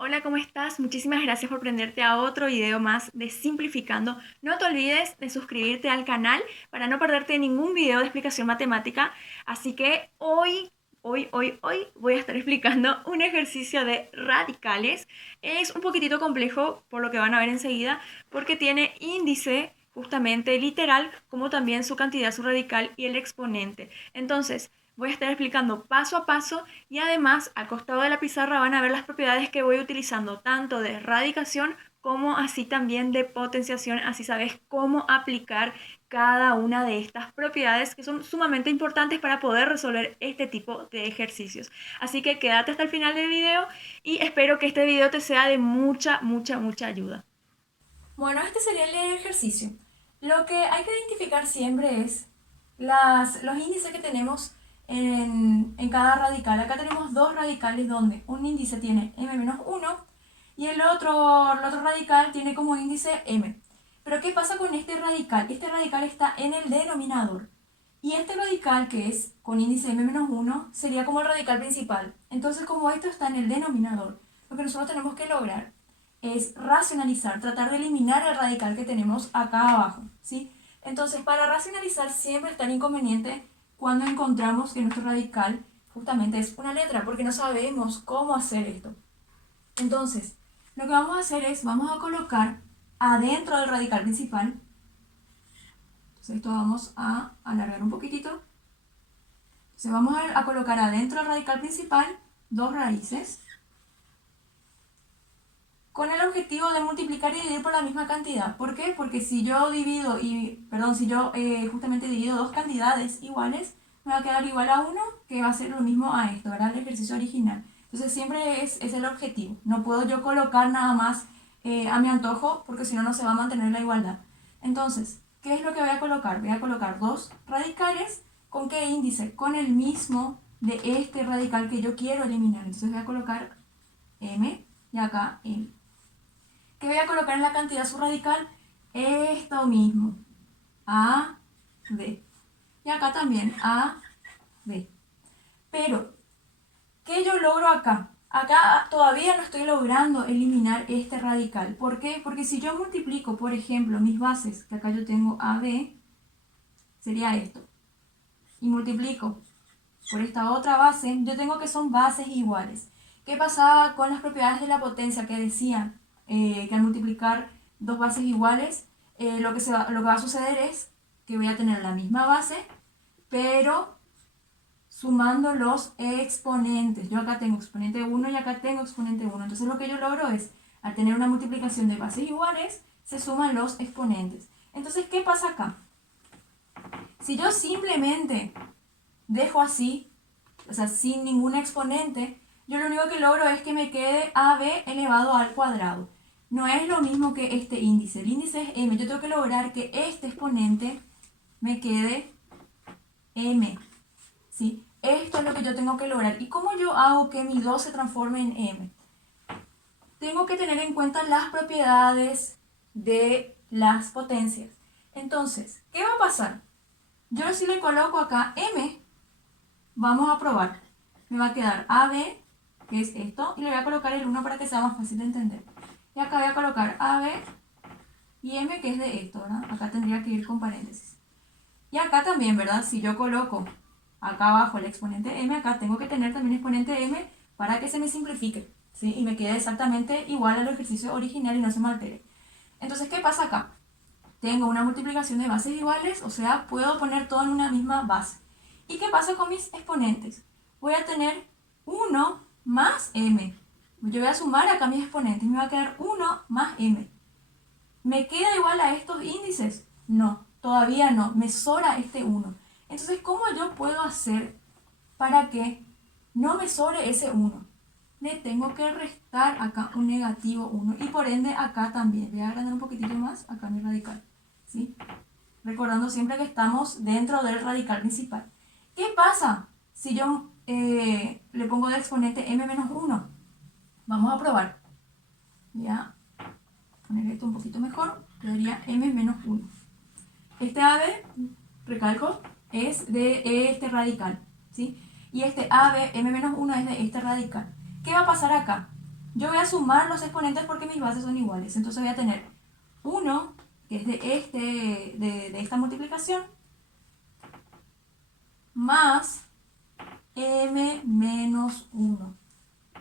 Hola, ¿cómo estás? Muchísimas gracias por prenderte a otro video más de Simplificando. No te olvides de suscribirte al canal para no perderte ningún video de explicación matemática. Así que hoy voy a estar explicando un ejercicio de radicales. Es un poquitito complejo por lo que van a ver enseguida porque tiene índice justamente literal como también su cantidad, su radical y el exponente. Entonces, voy a estar explicando paso a paso y además al costado de la pizarra van a ver las propiedades que voy utilizando tanto de radicación como así también de potenciación, así sabes cómo aplicar cada una de estas propiedades que son sumamente importantes para poder resolver este tipo de ejercicios. Así que quédate hasta el final del video y espero que este video te sea de mucha ayuda. Bueno, este sería el ejercicio. Lo que hay que identificar siempre es los índices que tenemos en cada radical. Acá tenemos dos radicales donde un índice tiene m-1 y el otro radical tiene como índice m. Pero ¿qué pasa con este radical? Este radical está en el denominador. Y este radical, que es con índice m-1, sería como el radical principal. Entonces, como esto está en el denominador, lo que nosotros tenemos que lograr es racionalizar, tratar de eliminar el radical que tenemos acá abajo, ¿sí? Entonces, para racionalizar siempre está el inconveniente cuando encontramos que nuestro radical justamente es una letra, porque no sabemos cómo hacer esto. Entonces, lo que vamos a hacer es, vamos a colocar adentro del radical principal, entonces esto vamos a alargar un poquitito, entonces vamos a colocar adentro del radical principal dos raíces, con el objetivo de multiplicar y dividir por la misma cantidad. ¿Por qué? Porque si yo justamente divido dos cantidades iguales, me va a quedar igual a 1, que va a ser lo mismo a esto, ¿verdad? El ejercicio original. Entonces siempre es el objetivo. No puedo yo colocar nada más a mi antojo, porque si no, no se va a mantener la igualdad. Entonces, ¿qué es lo que voy a colocar? Voy a colocar dos radicales. ¿Con qué índice? Con el mismo de este radical que yo quiero eliminar. Entonces voy a colocar m y acá m. ¿Qué voy a colocar en la cantidad subradical? Esto mismo, A, B. Y acá también, A, B. Pero, ¿qué yo logro acá? Acá todavía no estoy logrando eliminar este radical. ¿Por qué? Porque si yo multiplico, por ejemplo, mis bases, que acá yo tengo AB, sería esto, y multiplico por esta otra base, yo tengo que son bases iguales. ¿Qué pasaba con las propiedades de la potencia que decían que al multiplicar dos bases iguales, lo que va a suceder es que voy a tener la misma base, pero sumando los exponentes? Yo acá tengo exponente 1 y acá tengo exponente 1. Entonces lo que yo logro es, al tener una multiplicación de bases iguales, se suman los exponentes. Entonces, ¿qué pasa acá? Si yo simplemente dejo así, o sea, sin ningún exponente, yo lo único que logro es que me quede AB elevado al cuadrado. No es lo mismo que este índice. El índice es m. Yo tengo que lograr que este exponente me quede m. ¿Sí? Esto es lo que yo tengo que lograr. ¿Y cómo yo hago que mi 2 se transforme en m? Tengo que tener en cuenta las propiedades de las potencias. Entonces, ¿qué va a pasar? Yo si le coloco acá m, vamos a probar. Me va a quedar AB, que es esto, y le voy a colocar el 1 para que sea más fácil de entender. Y acá voy a colocar AB y M, que es de esto, ¿verdad? Acá tendría que ir con paréntesis. Y acá también, ¿verdad? Si yo coloco acá abajo el exponente M, acá tengo que tener también exponente M para que se me simplifique, ¿sí? Y me quede exactamente igual al ejercicio original y no se me altere. Entonces, ¿qué pasa acá? Tengo una multiplicación de bases iguales, o sea, puedo poner todo en una misma base. ¿Y qué pasa con mis exponentes? Voy a tener 1 más m. Yo voy a sumar acá mis exponentes y me va a quedar 1 más m. ¿Me queda igual a estos índices? No, todavía no, me sobra este 1. Entonces, ¿cómo yo puedo hacer para que no me sobre ese 1? Le tengo que restar acá un negativo 1 y por ende acá también. Voy a agrandar un poquitito más acá mi radical, ¿sí? Recordando siempre que estamos dentro del radical principal. ¿Qué pasa si yo le pongo de exponente m menos 1? Vamos a probar. Voy a poner esto un poquito mejor. Quedaría m menos 1. Este AB, recalco, es de este radical, ¿sí? Y este AB, m menos 1, es de este radical. ¿Qué va a pasar acá? Yo voy a sumar los exponentes porque mis bases son iguales. Entonces voy a tener 1, que es de esta multiplicación, más m menos 1.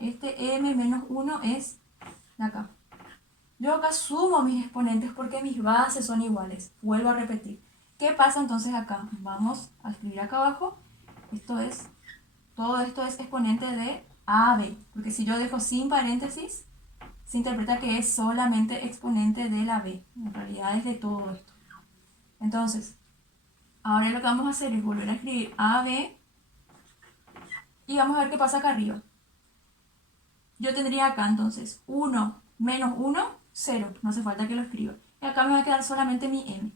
Este m menos 1 es de acá. Yo acá sumo mis exponentes porque mis bases son iguales. Vuelvo a repetir. ¿Qué pasa entonces acá? Vamos a escribir acá abajo. Todo esto es exponente de AB. Porque si yo dejo sin paréntesis, se interpreta que es solamente exponente de la B. En realidad es de todo esto. Entonces, ahora lo que vamos a hacer es volver a escribir AB y vamos a ver qué pasa acá arriba. Yo tendría acá entonces 1 menos 1, 0. No hace falta que lo escriba. Y acá me va a quedar solamente mi m.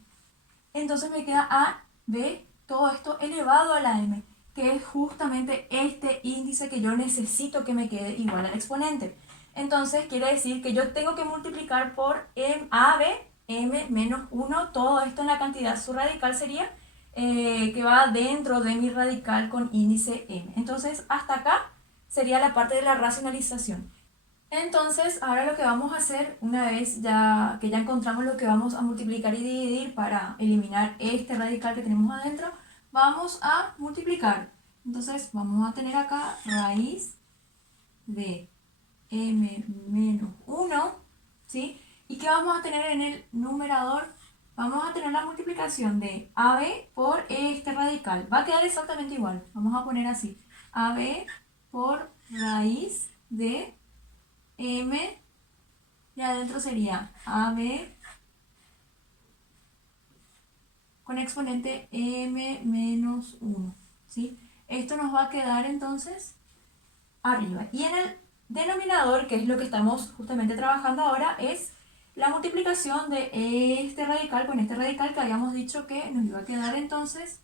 Entonces me queda a, b, todo esto elevado a la m, que es justamente este índice que yo necesito que me quede igual al exponente. Entonces quiere decir que yo tengo que multiplicar por ab, m menos 1, todo esto en la cantidad subradical sería, que va dentro de mi radical con índice m. Entonces hasta acá sería la parte de la racionalización. Entonces, ahora lo que vamos a hacer, una vez que ya encontramos lo que vamos a multiplicar y dividir para eliminar este radical que tenemos adentro, vamos a multiplicar. Entonces, vamos a tener acá raíz de m menos 1, ¿sí? ¿Y qué vamos a tener en el numerador? Vamos a tener la multiplicación de AB por este radical. Va a quedar exactamente igual. Vamos a poner así. AB por raíz de m, y adentro sería AB con exponente m menos 1, ¿sí? Esto nos va a quedar entonces arriba. Y en el denominador, que es lo que estamos justamente trabajando ahora, es la multiplicación de este radical con este radical que habíamos dicho que nos iba a quedar entonces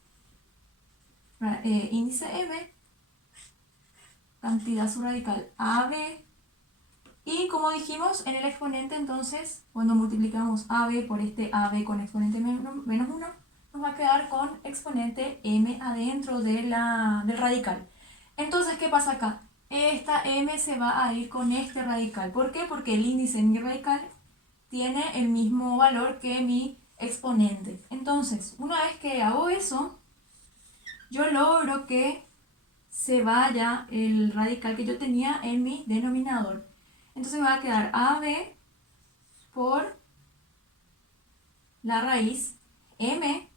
índice m, cantidad subradical AB. Y como dijimos, en el exponente entonces, cuando multiplicamos AB por este AB con exponente menos 1, nos va a quedar con exponente m adentro del radical. Entonces, ¿qué pasa acá? Esta m se va a ir con este radical. ¿Por qué? Porque el índice en mi radical tiene el mismo valor que mi exponente. Entonces, una vez que hago eso, yo logro que se vaya el radical que yo tenía en mi denominador. Entonces me va a quedar AB por la raíz m,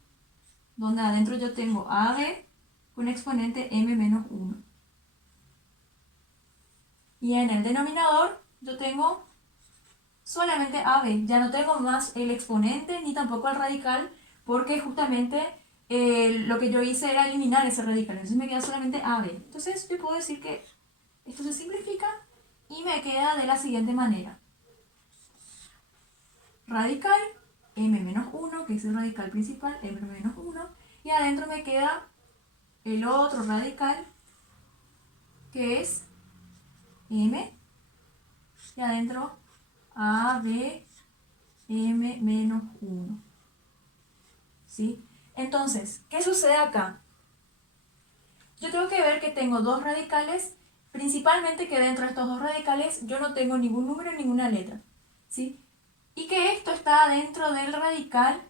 donde adentro yo tengo AB con exponente m menos 1. Y en el denominador yo tengo solamente AB. Ya no tengo más el exponente ni tampoco el radical, porque justamente lo que yo hice era eliminar ese radical. Entonces me queda solamente AB. Entonces yo puedo decir que esto se simplifica y me queda de la siguiente manera. Radical m menos 1, que es el radical principal, m menos 1, y adentro me queda el otro radical, que es m, y adentro AB m menos 1. ¿Sí? Entonces, ¿qué sucede acá? Yo tengo que ver que tengo dos radicales, principalmente que dentro de estos dos radicales yo no tengo ningún número, ninguna letra, ¿sí? Y que esto está dentro del radical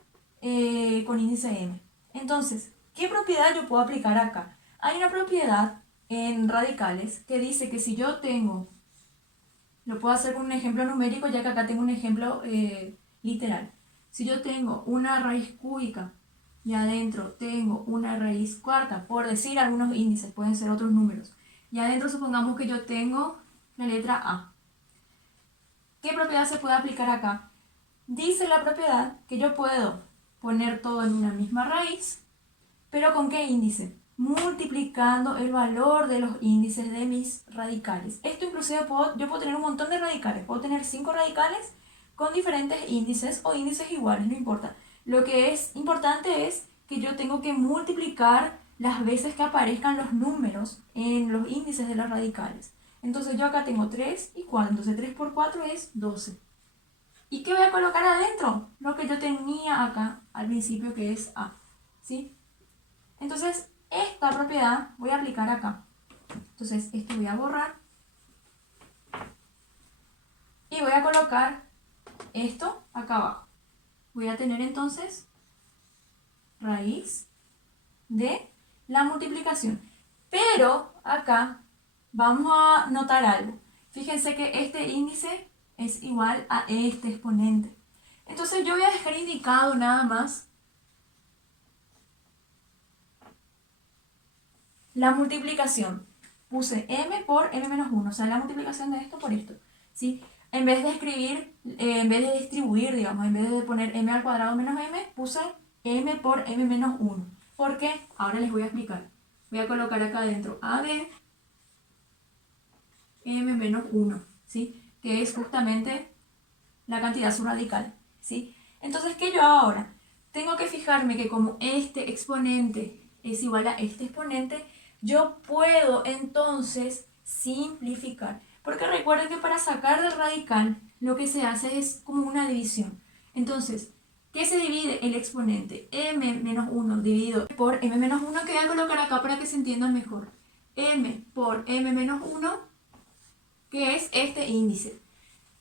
con índice m. Entonces, ¿qué propiedad yo puedo aplicar acá? Hay una propiedad en radicales que dice que si yo tengo, lo puedo hacer con un ejemplo numérico, ya que acá tengo un ejemplo literal. Si yo tengo una raíz cúbica y adentro tengo una raíz cuarta, por decir algunos índices, pueden ser otros números, y adentro supongamos que yo tengo la letra A. ¿Qué propiedad se puede aplicar acá? Dice la propiedad que yo puedo poner todo en una misma raíz, pero ¿con qué índice? Multiplicando el valor de los índices de mis radicales. Esto inclusive yo puedo tener un montón de radicales. Puedo tener 5 radicales con diferentes índices o índices iguales, no importa. Lo que es importante es que yo tengo que multiplicar las veces que aparezcan los números en los índices de los radicales. Entonces yo acá tengo 3 y 4. Entonces 3 por 4 es 12. ¿Y qué voy a colocar adentro? Lo que yo tenía acá al principio, que es A, ¿sí? Entonces, esta propiedad voy a aplicar acá. Entonces, esto voy a borrar. colocar esto acá abajo. Voy a tener entonces raíz de la multiplicación. Pero acá vamos a notar algo. Fíjense que este índice es igual a este exponente. Entonces yo voy a dejar indicado nada más la multiplicación. Puse m por m menos 1, o sea, la multiplicación de esto por esto, ¿sí? En vez de escribir, en vez de distribuir, digamos, en vez de poner m al cuadrado menos m, puse m por m menos 1. ¿Por qué? Ahora les voy a explicar. Voy a colocar acá adentro a de m menos 1, ¿sí? Que es justamente la cantidad subradical, ¿sí? Entonces, ¿qué yo hago ahora? Tengo que fijarme que como este exponente es igual a este exponente, yo puedo entonces simplificar. Porque recuerden que para sacar del radical lo que se hace es como una división. Entonces, ¿qué se divide el exponente? M menos 1 dividido por M menos 1, que voy a colocar acá para que se entienda mejor. M por M menos 1, que es este índice.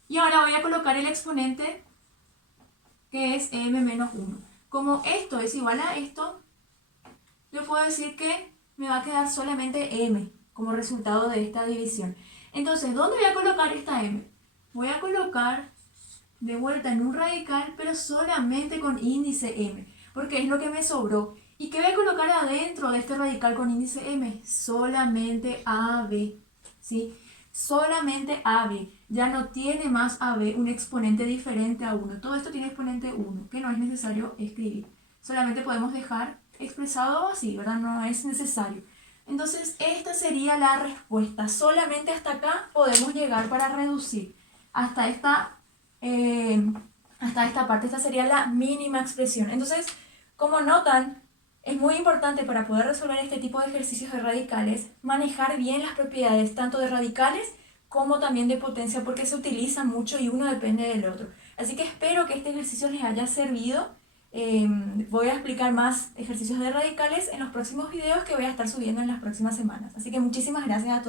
Y ahora voy a colocar el exponente, que es M menos 1. Como esto es igual a esto, yo puedo decir que me va a quedar solamente M como resultado de esta división. Entonces, ¿dónde voy a colocar esta M? Voy a colocar de vuelta en un radical, pero solamente con índice M, porque es lo que me sobró. ¿Y qué voy a colocar adentro de este radical con índice M? Solamente AB, ¿sí? Solamente AB. Ya no tiene más AB un exponente diferente a 1. Todo esto tiene exponente 1, que no es necesario escribir. Solamente podemos dejar expresado así, ¿verdad? No es necesario. Entonces, esta sería la respuesta. Solamente hasta acá podemos llegar para reducir. Hasta esta parte. Esta sería la mínima expresión. Entonces, como notan, es muy importante para poder resolver este tipo de ejercicios de radicales manejar bien las propiedades tanto de radicales como también de potencia, porque se utilizan mucho y uno depende del otro. Así que espero que este ejercicio les haya servido. Voy a explicar más ejercicios de radicales en los próximos videos que voy a estar subiendo en las próximas semanas. Así que muchísimas gracias a todos.